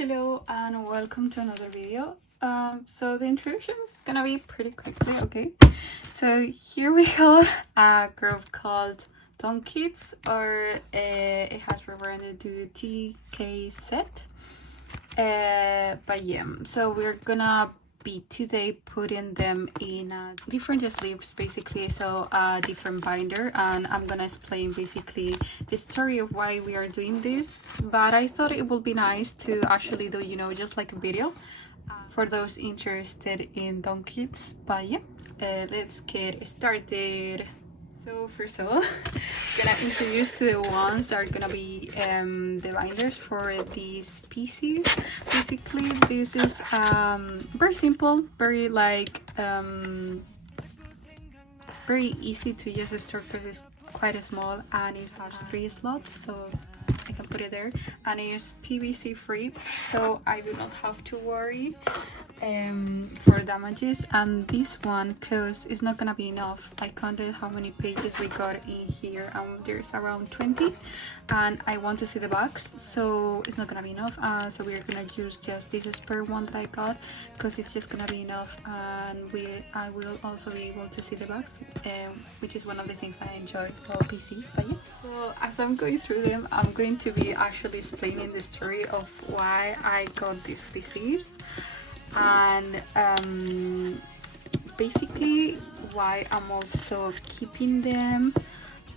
Hello and welcome to another video. So the introduction is gonna be pretty quickly, okay? So here we have a group called Dongkiz, or it has rebranded to DKZ. But yeah, so we're gonna be today putting them in different sleeves basically, so a different binder, and I'm gonna explain basically the story of why we are doing this. But I thought it would be nice to actually do, you know, just like a video for those interested in Dongkiz. But yeah, let's get started. So first of all, I'm gonna introduce to the ones that are gonna be the binders for these pieces. Basically, this is very simple, very like very easy to just store because it's quite small and it has 3 slots, so I can put it there, and it's PVC free, so I do not have to worry for damages. And this one, because it's not gonna be enough, I counted how many pages we got in here, and there's around 20, and I want to see the backs, so it's not gonna be enough. So we're gonna use just this spare one that I got, because it's just gonna be enough, and I will also be able to see the backs, which is one of the things I enjoy about PCs. But yeah, so as I'm going through them, I'm going to be actually explaining the story of why I got these PCs, and basically why I'm also keeping them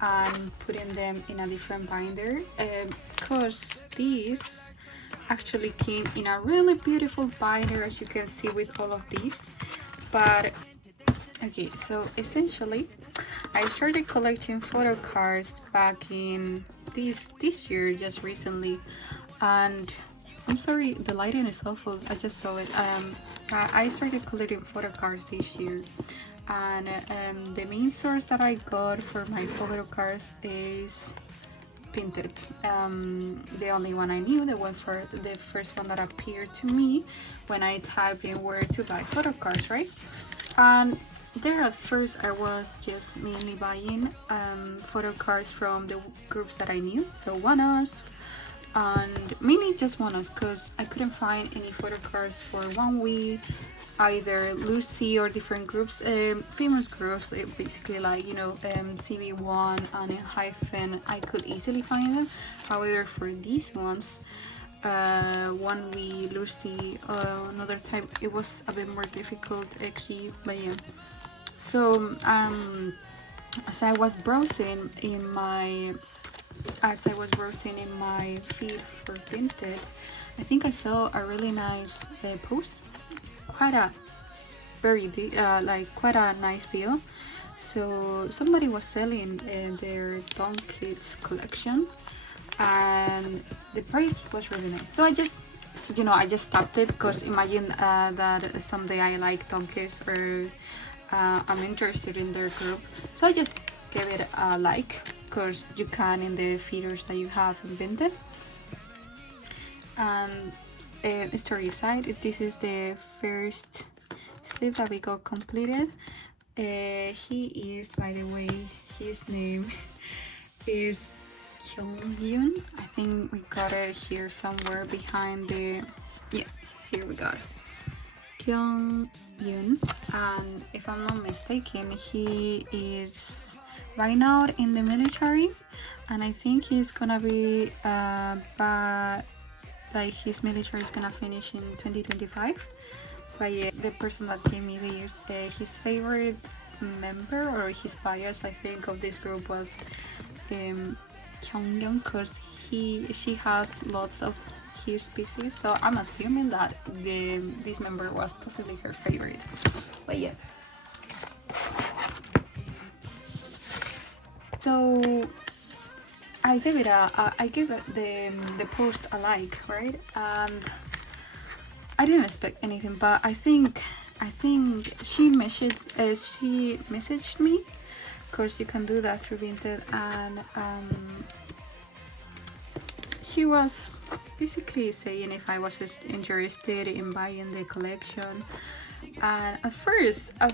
and putting them in a different binder, because these actually came in a really beautiful binder, as you can see, with all of these. But okay, so essentially I started collecting photo cards back in this year, just recently, and I'm sorry, the lighting is awful, I just saw it. I started collecting photo cards this year, and the main source that I got for my photo cards is Pinterest. The only one I knew, the first one that appeared to me when I typed in where to buy photo cards, right? And there at first I was just mainly buying photo cards from the groups that I knew, so One Us, and mainly just One Us, because I couldn't find any photo cards for One We, either Lucy or different groups, famous groups, basically, like, you know, CB1 and Hyphen. I could easily find them. However, for these ones, One We, Lucy, another type, it was a bit more difficult actually. But yeah, so as I was browsing in my feed for Vinted, I think I saw a really nice post, quite a nice deal. So somebody was selling their Dongkiz collection, and the price was really nice. So I just stopped it, because imagine that someday I like Dongkiz, or I'm interested in their group, so I just gave it a like, because you can in the feeders that you have in Vinted. And story aside, this is the first sleeve that we got completed. He is, by the way, his name is Kyung-Yoon. I think we got it here somewhere behind the, yeah, here we got it. Kyung-Yoon, and if I'm not mistaken, he is right now in the military, and I think he's gonna be his military is gonna finish in 2025. But yeah, the person that gave me these, his favorite member, or his bias, I think, of this group was Kyung-young, because she has lots of his pieces, so I'm assuming that this member was possibly her favorite. But yeah, so I gave the post a like, right? And I didn't expect anything, but I think she messaged me, because you can do that through Vinted, and she was basically saying if I was interested in buying the collection. And at first I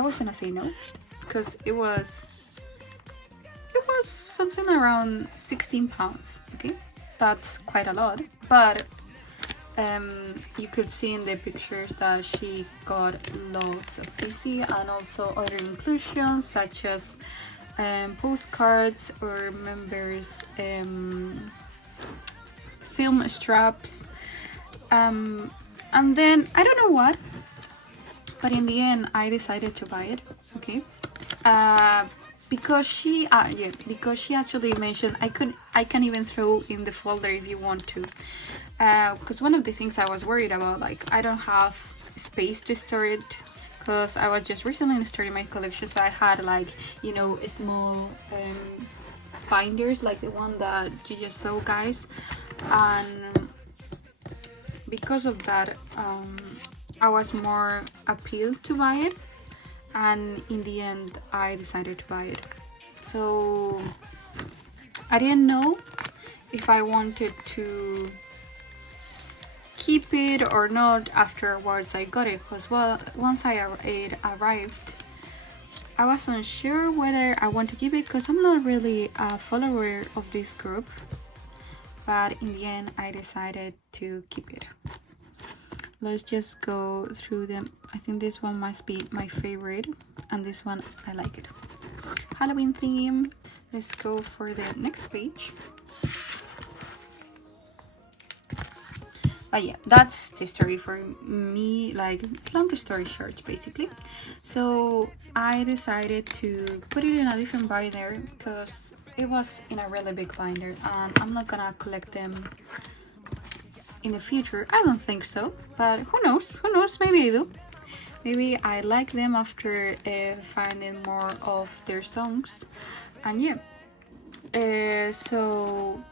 was gonna say no, because it was something around £16. Okay, that's quite a lot, but You could see in the pictures that she got lots of PC and also other inclusions such as postcards or members film straps, and then I don't know what, but in the end I decided to buy it. Okay, because she actually mentioned I can even throw in the folder if you want to, because one of the things I was worried about, like I don't have space to store it, because I was just recently starting my collection, so I had like, you know, small binders like the one that you just saw, guys, and because of that I was more appealed to buy it, and in the end I decided to buy it. So I didn't know if I wanted to keep it or not afterwards I got it, because well, once it arrived I wasn't sure whether I want to keep it, because I'm not really a follower of this group, but in the end I decided to keep it. Let's just go through them. I think this one must be my favorite, and this one I like it. Halloween theme. Let's go for the next page. But yeah, that's the story for me, like it's long story short basically. So I decided to put it in a different binder because it was in a really big binder, and I'm not gonna collect them in the future. I don't think so, but who knows, maybe I do. Maybe I like them after finding more of their songs. And yeah, so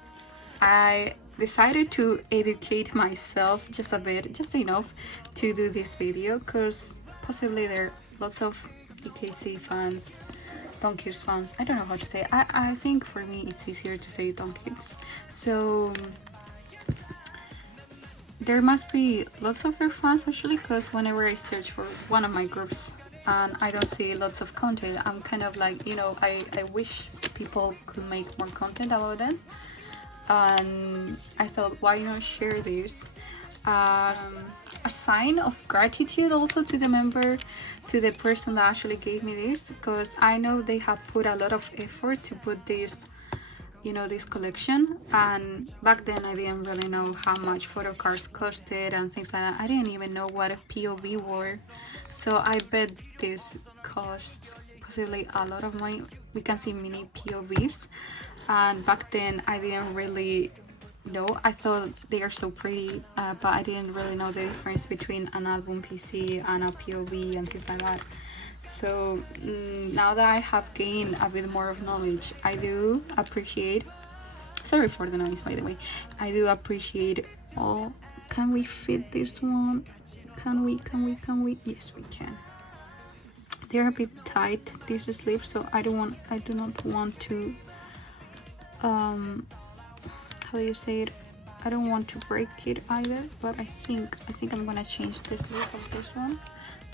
I decided to educate myself just a bit, just enough to do this video, because possibly there are lots of DKZ fans, Dongkiz fans. I don't know how to say it. I think for me it's easier to say Dongkiz. So there must be lots of their fans actually, because whenever I search for one of my groups and I don't see lots of content, I'm kind of like, you know, I wish people could make more content about them. And I thought, why not share this as a sign of gratitude also to the member, to the person that actually gave me this, because I know they have put a lot of effort to put this, you know, this collection. And back then I didn't really know how much photo cards costed and things like that. I didn't even know what a POV were, so I bet this costs possibly a lot of money. We can see mini POVs, and back then I didn't really know. I thought they are so pretty, but I didn't really know the difference between an album PC and a POV and things like that. So now that I have gained a bit more of knowledge, I do appreciate, sorry for the noise by the way, I do appreciate. Oh, can we fit this one? Can we? Yes, we can. They're a bit tight, these sleeves, so I do not want to how do you say it, I don't want to break it either, but I think I'm gonna change the sleeve of this one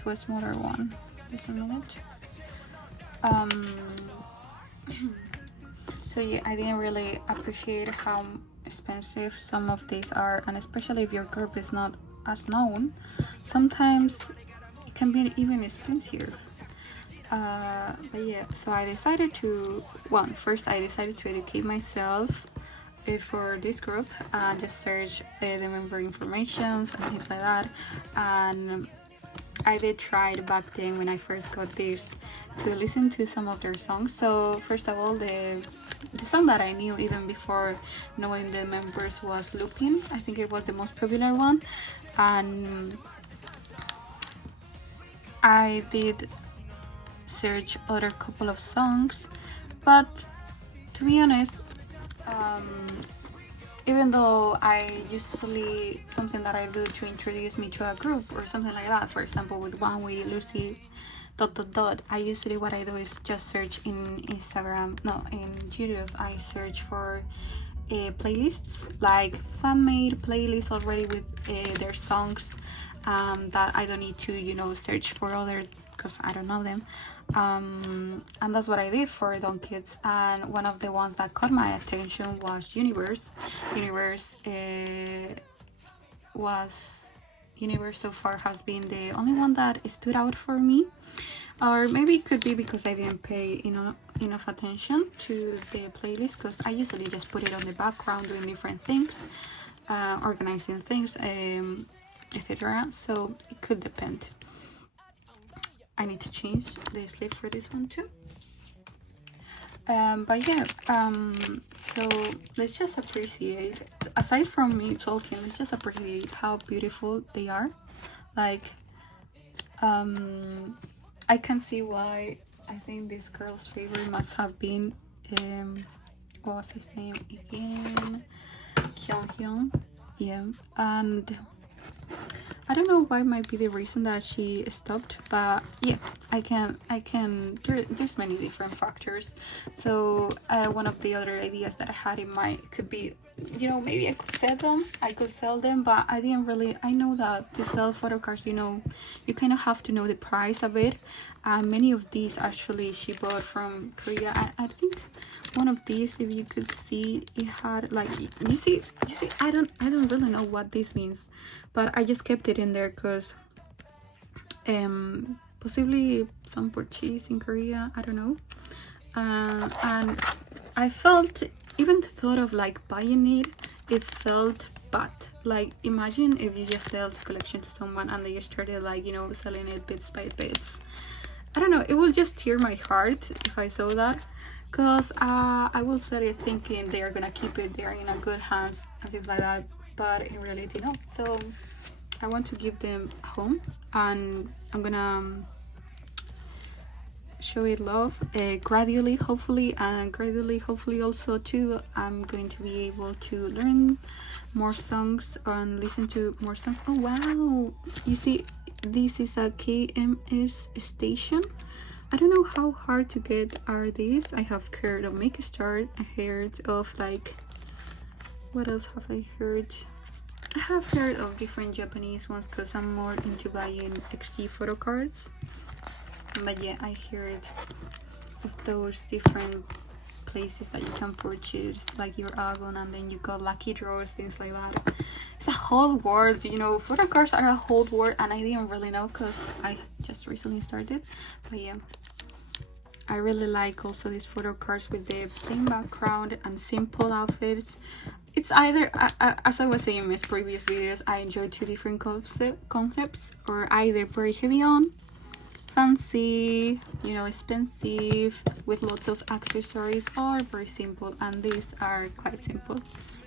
to a smaller one. Just a minute. So yeah, I didn't really appreciate how expensive some of these are, and especially if your group is not as known, sometimes it can be even expensive. But yeah, so I decided to, first I decided to educate myself for this group and just search the member informations and things like that. And I did try back then when I first got this to listen to some of their songs. So first of all, the song that I knew even before knowing the members was Looping. I think it was the most popular one, and I did search other couple of songs, but to be honest, even though I usually, something that I do to introduce me to a group or something like that, for example with One Way, Lucy, ... I usually, what I do is just search in Instagram, no, in YouTube, I search for playlists, like fan-made playlists already with their songs, that I don't need to, you know, search for other, because I don't know them. And that's what I did for Dongkiz. And one of the ones that caught my attention was Universe. Universe was Universe so far has been the only one that stood out for me, or maybe it could be because I didn't pay enough attention to the playlist, because I usually just put it on the background doing different things, organizing things, etc. So it could depend. I need to change the sleeve for this one too. But yeah, so let's just appreciate, aside from me talking, let's just appreciate how beautiful they are. Like, I can see why I think this girl's favorite must have been, what was his name again? Kyung. Yeah, and I don't know why might be the reason that she stopped, but yeah, there's many different factors. So one of the other ideas that I had in mind could be, maybe I could sell them, but I didn't really, I know that to sell photo cards, you kind of have to know the price of it. Many of these actually she bought from Korea. I think one of these, if you could see, it had like, you see, I don't really know what this means, but I just kept it in there because possibly some purchase in Korea, I don't know. And I felt, even the thought of like buying it felt bad. Like, imagine if you just sell the collection to someone and they started like, selling it bits by bits. I don't know, it will just tear my heart if I saw that, because I will sell it thinking they are gonna keep it there in a good hands and things like that, but in reality no. So I want to give them home, and I'm gonna show it love gradually, hopefully, and gradually hopefully also too I'm going to be able to learn more songs and listen to more songs. Oh wow, you see, this is a KMS station. I don't know how hard to get are these. I have heard of Make a Start. I heard of like, what else have I heard? I have heard of different Japanese ones because I'm more into buying XG photo cards. But yeah, I heard of those different places that you can purchase like your album, and then you got lucky draws, things like that. It's a whole world, photo cards are a whole world, and I didn't really know because I just recently started. But yeah, I really like also these photo cards with the plain background and simple outfits. It's either, as I was saying in my previous videos, I enjoy two different concepts, or either very heavy on, fancy, expensive with lots of accessories, or very simple, and these are quite simple.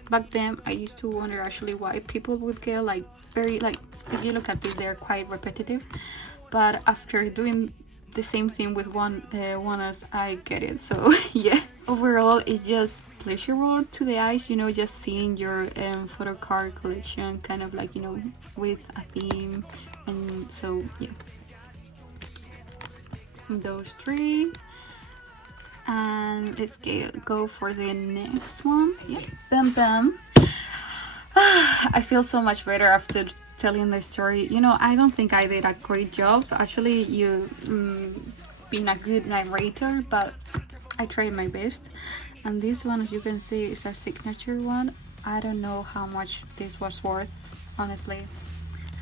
Back then I used to wonder actually why people would get like very, like, if you look at this, they're quite repetitive, but after doing the same thing with one else, I get it. So yeah, overall it's just pleasurable to the eyes, just seeing your photo card collection kind of like, with a theme. And so yeah, those three, and let's go for the next one. Yeah, bam. I feel so much better after telling the story. I don't think I did a great job actually, you being a good narrator, but I tried my best. And this one, as you can see, is a signature one. I don't know how much this was worth, honestly.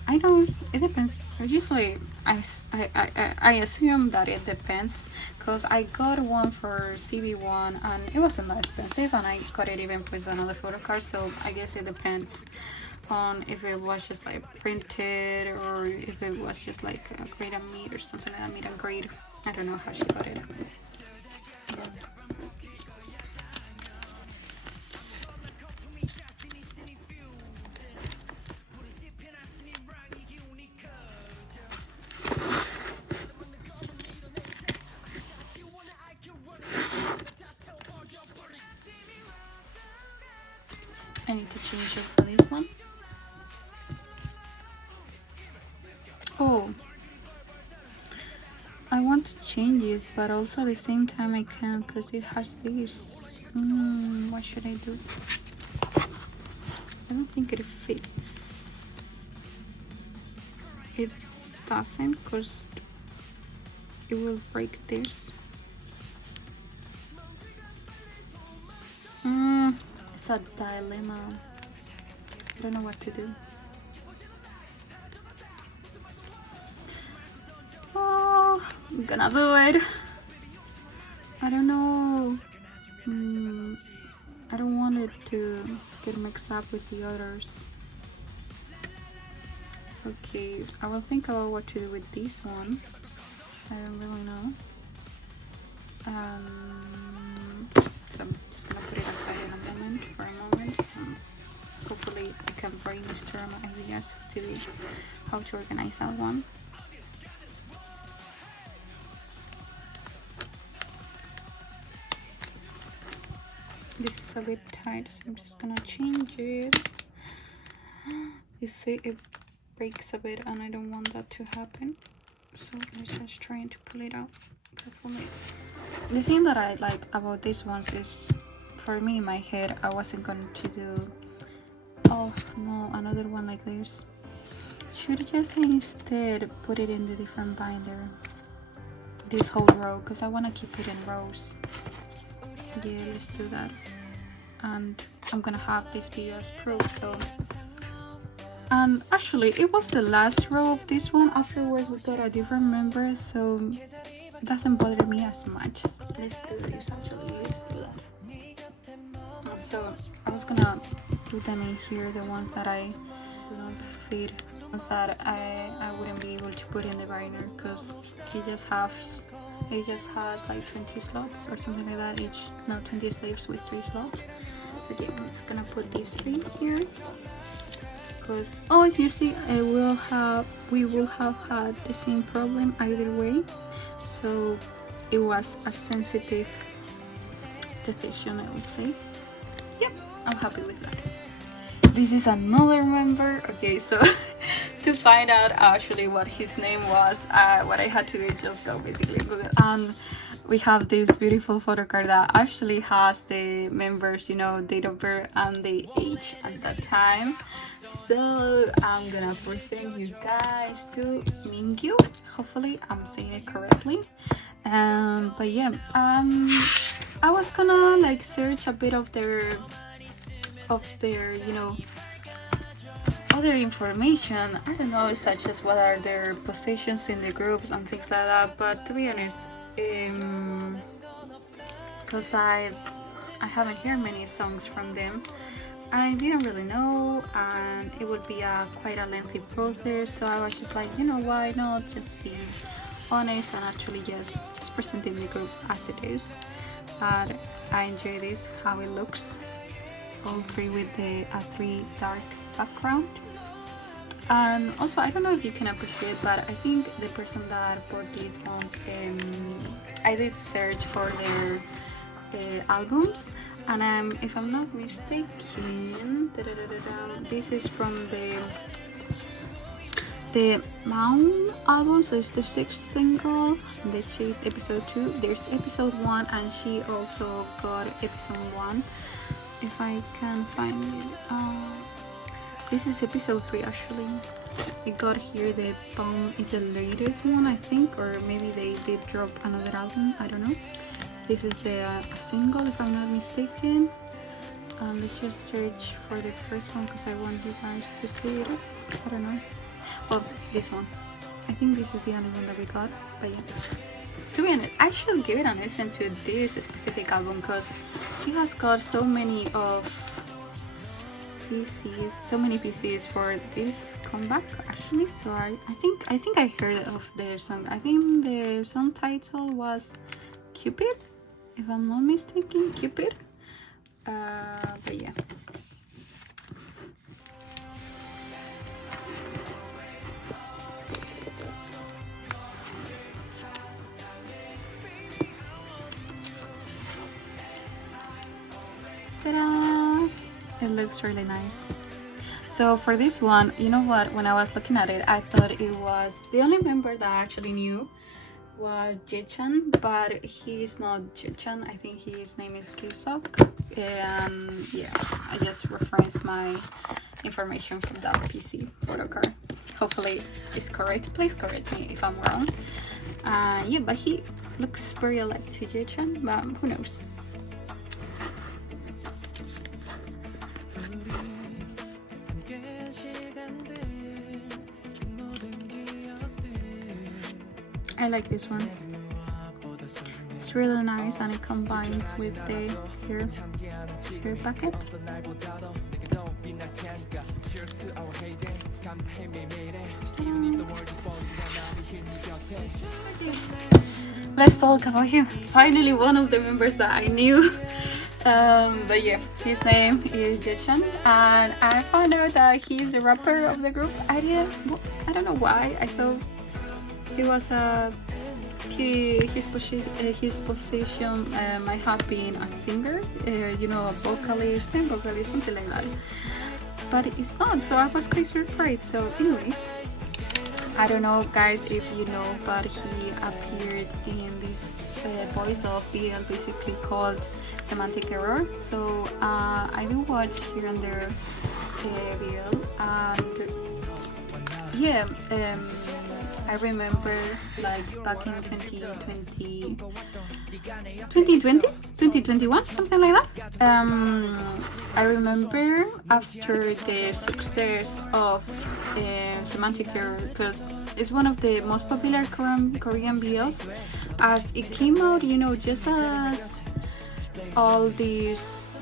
I know it depends. Usually I assume that it depends, because I got one for CB1 and it wasn't that expensive, and I got it even with another photo card, so I guess it depends on if it was just like printed or if it was just like a grade and meet or something like that, meet and grade. I don't know how she got it. Yeah. I need to change also this one. Oh, I want to change it, but also at the same time I can't because it has this. What should I do? I don't think it fits. It doesn't, because it will break this. It's a dilemma. I don't know what to do. go. I'm gonna do it. I don't know. I don't want it to get mixed up with the others. Okay, I will think about what to do with this one. I don't really know. So I'm just gonna put it aside for a moment. Hopefully I can brainstorm ideas to how to organize that one. This is a bit tight, so I'm just gonna change it. You see, it breaks a bit and I don't want that to happen. So let's just try to pull it out carefully. The thing that I like about these ones is, for me in my head, I wasn't going to do, oh no, another one like this. Should I just instead put it in the different binder, this whole row, because I want to keep it in rows. Yeah, let's do that. And I'm gonna have this video as proof. So, and actually it was the last row of this one. Afterwards we got a different member, so it doesn't bother me as much. Let's do this, actually, let's do that. So I was gonna put them in here, the ones that I do not fit, ones that I wouldn't be able to put in the binder, because it just has like 20 slots or something like that each. No, 20 sleeves with 3 slots. But yeah, I'm just gonna put these 3 here, because oh, you see, we will have had the same problem either way. So it was a sensitive decision, I would say. Yep, I'm happy with that. This is another member. Okay, so to find out actually what his name was, what I had to do is just go basically Google, and we have this beautiful photo card that actually has the members, you know, date of birth and the age at that time. So I'm gonna present you guys to Mingyu. Hopefully I'm saying it correctly. But yeah, I was gonna like search a bit of their you know, other information, I don't know, such as what are their positions in the groups and things like that. But to be honest, because I haven't heard many songs from them, I didn't really know, and it would be quite a lengthy process. So I was just like, you know, why not just be honest and actually just presenting the group as it is. But I enjoy this, how it looks, all 3 with the 3 dark background. And also, I don't know if you can appreciate, but I think the person that bought these ones, I did search for their albums, and if I'm not mistaken, this is from the Mound album, so it's the 6th single, The Chase episode 2. There's episode 1, and she also got episode 1, if I can find it. This is episode 3 actually. It got here, the Bomb is the latest one, I think, or maybe they did drop another album, I don't know. This is the a single, if I'm not mistaken. Let's just search for the first one because I want you guys to see it. I don't know. Well, this one. I think this is the only one that we got, but yeah. To be honest, I should give it a listen to this specific album because she has got so many PCs for this comeback actually. So I think I heard of their song. I think the song title was Cupid, if I'm not mistaken, Cupid. But yeah. Ta-da! It looks really nice. So for this one, you know what, when I was looking at it, I thought it was the only member that I actually knew was Jechan, but he is not Jechan. I think his name is Kisok. And yeah, I just referenced my information from that PC photo card. Hopefully it's correct. Please correct me if I'm wrong. Yeah, but he looks very alike to Jechan, but who knows. I like this one. It's really nice and it combines with the hair bucket. Let's talk about him. Finally, one of the members that I knew. But yeah, his name is Jechan, and I found out that he's the rapper of the group. I don't know why. I thought he was his position might have been a singer, a vocalist, something like that. But it's not, so I was quite surprised. So anyways, I don't know guys if you know, but he appeared in this voice of BL basically called Semantic Error. So I do watch here and there BL, and yeah, I remember like back in 2021, something like that. I remember after the success of Semantic Error, because it's one of the most popular Korean BLs, as it came out, just as all these,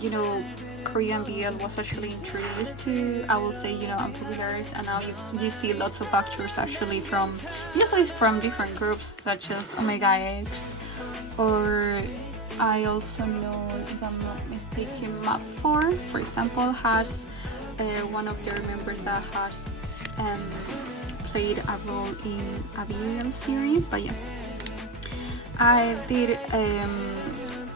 Korean BL was actually introduced to, I will say, and popularized, and now you see lots of actors actually usually from different groups such as Omega X, or I also know, if I'm not mistaken, Map4, for example, has one of their members that has played a role in a BL series. But yeah, I did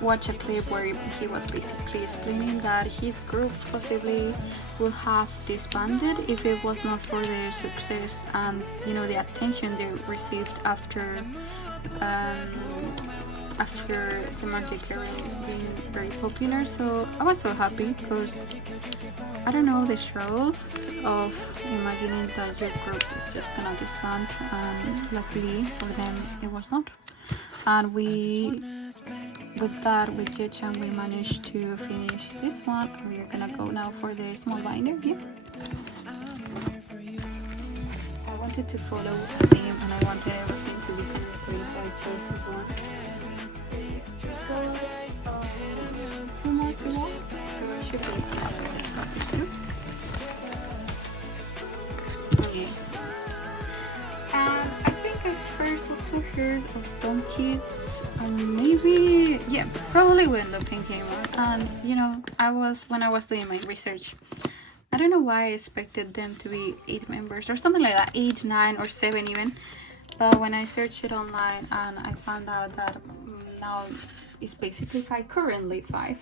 watch a clip where he was basically explaining that his group possibly would have disbanded if it was not for their success and the attention they received after Semantic Error being very popular. So I was so happy because I don't know the struggles of imagining that your group is just gonna disband, and luckily for them it was not. And with Jechan we managed to finish this one. We're gonna go now for the small binder. Yeah, I wanted to follow a theme and I wanted everything to be kind of crazy, so I chose this one. Two more to walk, so I should be just publish two. Okay. I think I first also heard of Dongkiz, and maybe, yeah, probably when Lupin came out. And when I was doing my research, I don't know why I expected them to be 8 members or something like that, 8, 9, or 7 even. But when I searched it online, and I found out that now it's basically 5, currently 5.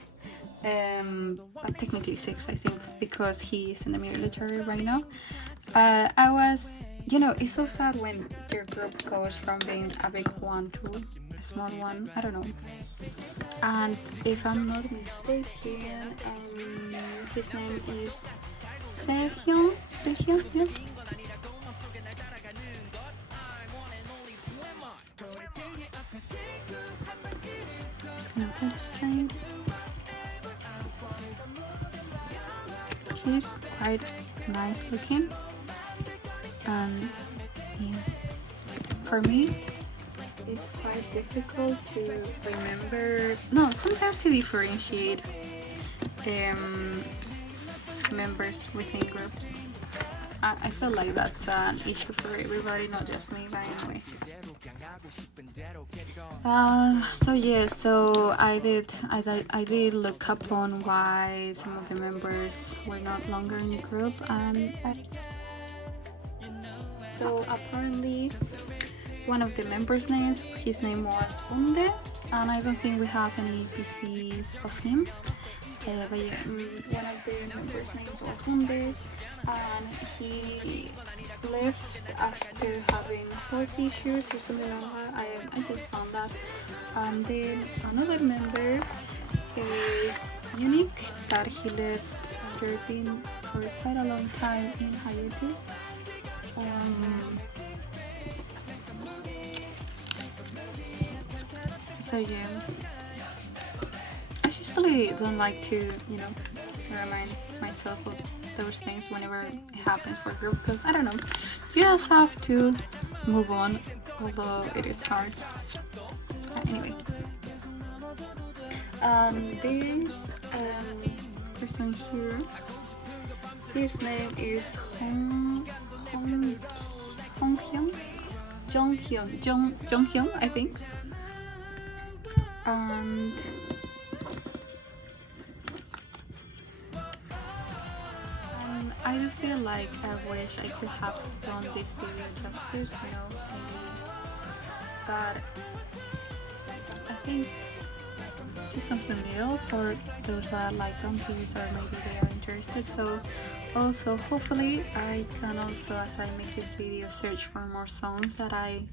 But technically 6, I think, because he is in the military right now. I was, it's so sad when your group goes from being a big one to a small one. I don't know. And if I'm not mistaken, his name is Sergio, yeah. Just gonna put it straight. He's quite nice looking, and yeah, for me it's quite difficult to remember, sometimes to differentiate members within groups. I feel like that's an issue for everybody, not just me, but anyway. So I did look up on why some of the members were not longer in the group, and so apparently one of the members' names, his name was Bunde, and I don't think we have any PCs of him. But yeah, one of the members' names was Bunde, and he left after having health issues or something like that. I just found that. And then another member is Unique, that he left after being for quite a long time in hiatus. So yeah, I usually don't like to, remind myself of those things whenever it happens for a group, because I don't know, you just have to move on although it is hard. Anyway, this person here, his name is Dongkyun, I think. And I do feel like I wish I could have done this video justice, you know, maybe. But I think just something little for those that like Dongkiz or maybe they are interested. So also hopefully I can also, as I make this video, search for more songs that I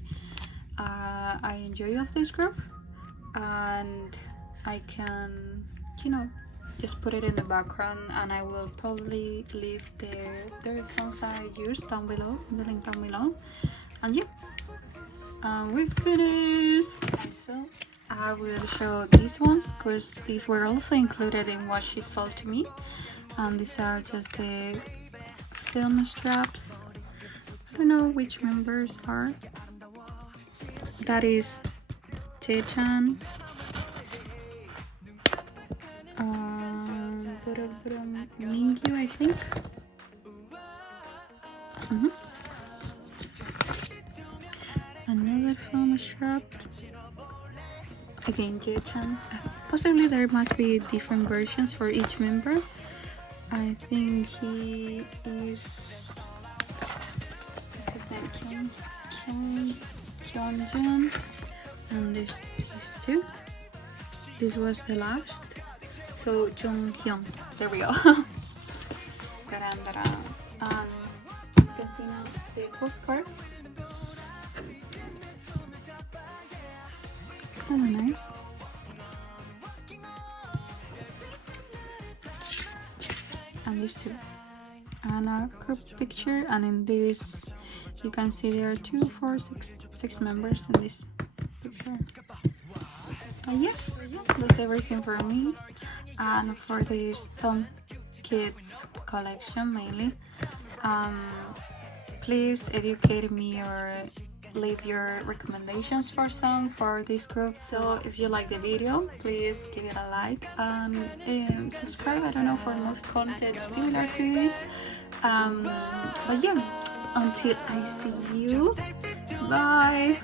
enjoy of this group, and I can, you know, just put it in the background, and I will probably leave their songs that I use down below, the link down below. And yeah, we finished. So I will show these ones because these were also included in what she sold to me, and these are just the film straps. I don't know which members are. That is Jae-chan, Mingyu, I think. Another film strap. Again, Jae-chan. Possibly there must be different versions for each member. I think he is. What's his name? Kyunjun. And these two. This was the last. So Jonghyun. There we go. You can see now the postcards. Kind of nice. And these two. And a group picture, and in this you can see there are 2, 4, 6 members in this picture. Yeah, that's everything for me. And for this Dongkiz collection mainly, please educate me or leave your recommendations for song for this group. So if you like the video, please give it a like and subscribe, I don't know, for more content similar to this. But yeah, until I see you, bye.